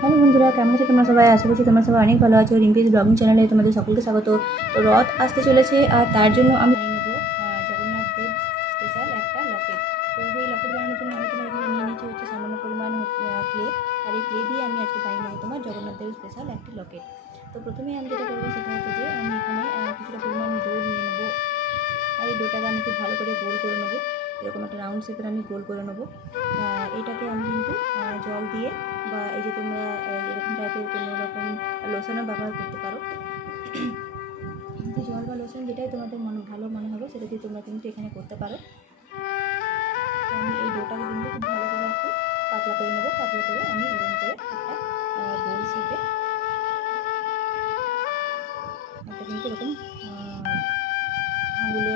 Hello বন্ধুরা, কেমন আছো তোমরা সবাই? আশা করছি তোমরা সবাই অনেক ভালো আছো। রিম্পিজ ব্লগিং চ্যানেলে তোমাদের সকলকে স্বাগত। তো রথ আসতে চলেছে আর তার জন্য আমি বানিয়ে নেবো জগন্নাথ দেব স্পেশাল একটা লকেট। তো সেই লকেট বানানোর জন্য আমি তোমার এখানে নিয়ে নিয়েছি হচ্ছে সামান্য পরিমাণ ক্লে। আর এই ক্লে দিয়ে আমি আজকে বানিয়ে নেবো তোমার জগন্নাথ দেব স্পেশাল একটি লকেট। তো প্রথমে আমি যেটা করবো সেটা হচ্ছে যে আমি এখানে কিছুটা পরিমাণ ডো নিয়ে নেবো। আর এই ডোটাকে আমি খুব ভালো করে গোল করে নেবো। এরকম একটা রাউন্ড শেপের আমি গোল করে নেবো। এটাকে আমি কিন্তু জল দিয়ে বা এই যে তোমরা এরকম টাইপের কোনো রকম লোশনও ব্যবহার করতে পারো। জল বা লোশন যেটাই তোমাদের ভালো মনে হবে সেটা দিয়ে তোমরা কিন্তু এখানে করতে পারো। আমি এই ডোটাকে কিন্তু খুব ভালো করে একটু পাতলা করে নেবো। পাতলা করে আমি এরকম করে একটা গোল শেপে একটা কিন্তু এরকম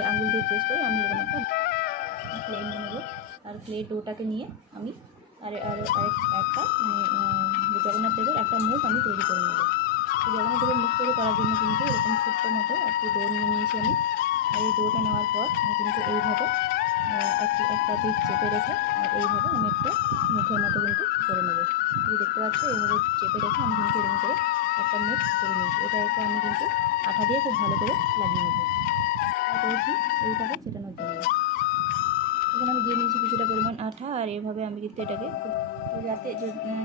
আঙুল দিয়ে প্রেস করে আমি এরকম একটা ক্লে নিয়ে নেবো। আর ক্লে ডোটাকে নিয়ে আমি একটা জগন্নাথ দেবের একটা মুখ আমি তৈরি করে নেবো। তো জগন্নাথ দেবের মুখ তৈরি করার জন্য কিন্তু এরকম ছোট্ট মতো একটু ডো নিয়ে নিয়েছি আমি। আর এই ডোটা নেওয়ার পর আমি কিন্তু এইভাবে একটা দিক চেপে রেখে আর এইভাবে আমি একটা মুখের মতো কিন্তু করে নেবো। তুমি দেখতে পাচ্ছ এইভাবে চেপে রেখে আমি কিন্তু এরকম করে একটা মুখ করে নিয়েছি। এটাকে আমি কিন্তু আঠা দিয়ে খুব ভালো করে লাগিয়ে নেবো। আর করেছি এইটাকে চেটানোর জন্য। এখানে আমি দিয়ে নিয়েছি কিছুটা পরিমাণ আঠা। আর এইভাবে আমি কিন্তু এটাকে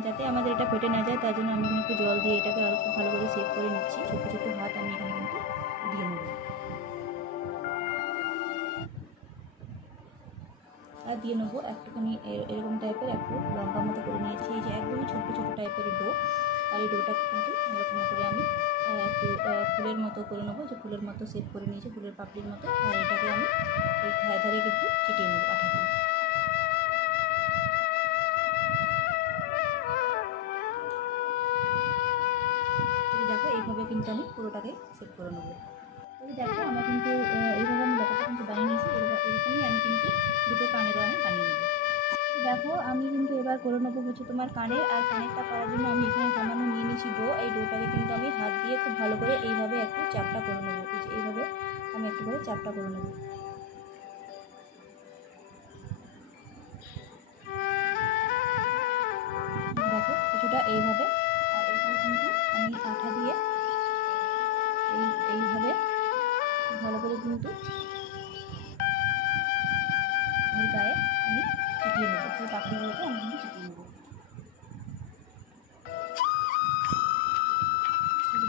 যাতে আমাদের এটা ফেটে না যায় তার জন্য আমি এখানে একটু জল দিয়ে এটাকে আরও খুব ভালো করে সেভ করে নিচ্ছি। ছোটো ছোটো হাত আমি এখানে কিন্তু দিয়ে নেব। আর দিয়ে নেবো একটুখানি এরকম টাইপের একটু লম্বা মতো করে নিয়েছি। এই যে একদমই ছোটো ছোটো টাইপের ডো। আর এই ডোটাকে কিন্তু এরকম করে আমি একটু ফুলের মতো করে নেবো। যে ফুলের মতো সেভ করে নিয়েছি, ফুলের পাপড়ির মতো। আর এটাকে আমি এই ধারে ধারে কিন্তু ছিটিয়ে নেবো আঠা দিয়ে। দেখো এইভাবে কিন্তু আমি পুরোটাকে সেট করে নেবো। তবে দেখো আমার কিন্তু এইভাবে আমি লকেটটা কিন্তু বানিয়ে নিয়েছি। এরকমই আমি কিন্তু দুটো কানেরও আমি বানিয়ে নেবো। দেখো আমি কিন্তু এবার করে নেবো হচ্ছে তোমার কানের। আর কানেরটা করার জন্য আমি এখানে সামান্য নিয়ে নিয়েছি ডো। এই ডোটাকে কিন্তু আমি হাত দিয়ে খুব ভালো করে এইভাবে একটু চাপটা করে নেবো। এইভাবে আমি একটু করে চাপটা করে নেবো। দেখো কিছুটা এইভাবে। আর এরপর কিন্তু আমি আঠা দিয়ে এইভাবে ভালো করে কিন্তু এর গায়ে আমি চিটিয়ে নেবো। সেই পাখিগুলোকে আমি কিন্তু চিটিয়ে নেবো।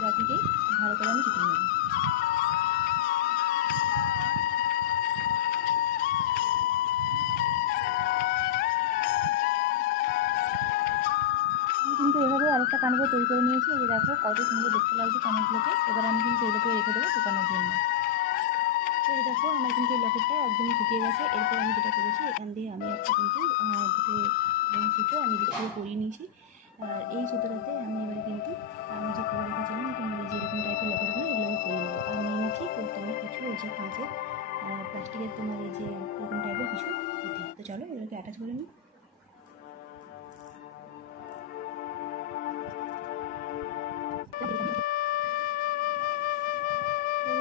বাকিকেই ভালো করে আমি চিটিয়ে নেবো। আমি কিন্তু এভাবে আরেকটা কানেরও তৈরি করে নিয়েছি। এই যে দেখো কত সুন্দর দেখতে লাগছে কানেরগুলোকে। এবার আমি কিন্তু এগুলোকে রেখে দেবো শুকানোর জন্য। তো এই দেখো আমার কিন্তু এই লকেটটা একদমই শুকিয়ে গেছে। এরপর আমি যেটা করেছি এখান দিয়ে আমি একটা কিন্তু দুটো সুতো আমি দিক থেকে পরিয়ে নিয়েছি। আর এই সুতোটাতে আমি এবার কিন্তু আমি যে করে রেখেছিলাম তোমার যে এরকম টাইপের লকেটগুলো এগুলো আমি পরিয়ে নেবো। আর নিয়ে নিচ্ছি তোমার কিছু এই যে কাঁচের প্লাস্টিকের তোমার এই যে এরকম টাইপের কিছু পুঁতি। তো চলো এগুলোকে অ্যাটাচ করে নিই।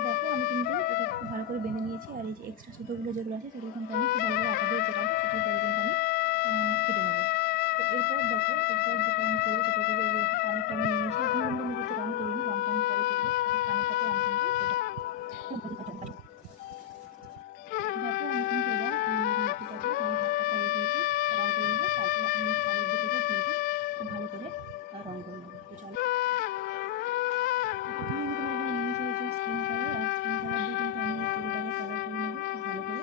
দেখো আমি কিন্তু এটা খুব ভালো করে বেঁধে নিয়েছি। আর এই যে এক্সট্রা সুতোগুলো যেগুলো আছে সেগুলো কিন্তু আমি খুব ভালো করে আটা দিয়ে চেটাবো। সেটার পরে কিন্তু আমি কেটে নেবো। তো এরপর দেখো এরপর যেটা আমি করবো সেটা হচ্ছে যে কানেরটা আমি নিয়ে নিয়েছি। এখন কিন্তু আমি যেহেতু রং করিনি, রংটা আমি পরে করবো। আর এই কানেরটাতে আমি কিন্তু এটা দেখো আমি কিন্তু এবার এটাকে আমি হাতটাকে আমি কিন্তু রং করে নেবো। তারপর আমি কানের দুটোকে কিন্তু খুব ভালো করে রং করে নেবো। তো চলো প্রথমে আমি তোমার এখানে নিয়ে নিয়েছি হচ্ছে স্কিন কালার। আর স্কিন কালার দিয়ে কিন্তু আমি পুরোটাকে কালার করে নেবো খুব ভালো করে।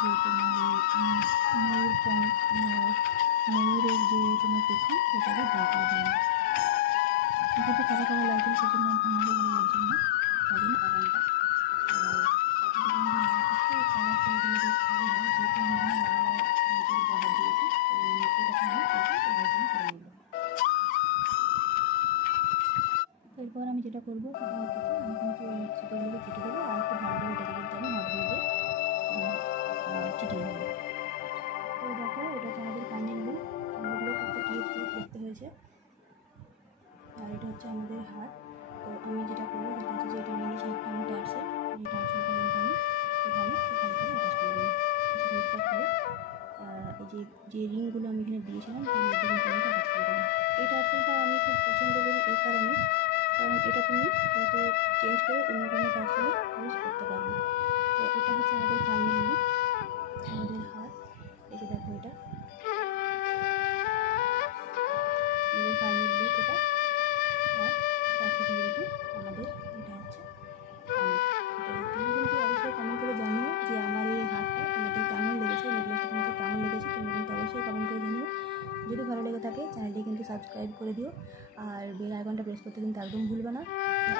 যে তোমার ময়ূরের যে তোমার পেখম সেটাকে ড্র করে দিলাম। কিন্তু কারা কারা লাগছিল সেজন্য আমারও ভালো লাগছিল না, তাই জন্য কারণটা। আর একটু কালার করে দিলে বেশ ভালো হয়, যেহেতু আমি এখানে লাল আর হলুদের বর্ডার দিয়েছি, তো এটাকে আমি একটু লাল রঙ করে নেব। এরপর আমি যেটা করবো সেটা হচ্ছে যে আমি কিন্তু সুতোগুলোকে কেটে দেবো আর একটু ভালো করে এটাকে কিন্তু আমি হট গ্লু দিয়ে চিটিয়ে নেবো। তো দেখো এটা হচ্ছে আমাদের ফাইনাল লুক। এগুলো একটা কিউট দেখতে হয়েছে। আর এটা হচ্ছে আমাদের হাত। তো আমি যেটা করবো সেটা হচ্ছে যে এটা নিয়ে নিয়েছি একটা আমি টার্সেল, এই টার্সেলটা কিন্তু আমি এখান করে অ্যাটাচ করে দেবো। মুখটা খুলে এই যে রিংগুলো আমি এখানে দিয়েছিলাম তার মধ্যে কিন্তু আমি অ্যাটাচ করে দেবো। এই টার্সেলটা আমি খুব পছন্দ করি এই কারণে, কারণ এটা তুমি কিন্তু চেঞ্জ করে অন্য কোনো টার্সেলে ইউজ করতে পারবে। তো এটা হচ্ছে আমাদের ফাইনাল লুক, আমাদের হাত। এই যে দেখো এটা আমাদের ফাইনাল লুক এটা। আর তার সাথে কিন্তু আমাদের এটা হচ্ছে কানের। তো তুমি কিন্তু অবশ্যই কমেন্ট করে জানিও যে আমার এই হারটা তোমাদের কেমন লেগেছে, নেকলেসটা তোমাদের কেমন লেগেছে, তুমি কিন্তু অবশ্যই কমেন্ট করে জানিও। যদি ভালো লেগে থাকে চ্যানেলটি কিন্তু সাবস্ক্রাইব করে দিও আর বেল আইকনটা প্রেস করতে কিন্তু একদম ভুলবে না।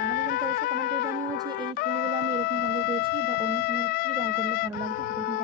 আমাকে কিন্তু অবশ্যই কমেন্ট করে জানিও যে এই ফুলগুলো আমি এরকম রঙের করেছি বা অন্য কোনো কী রঙ করলে ভালো লাগবে সেটা কিন্তু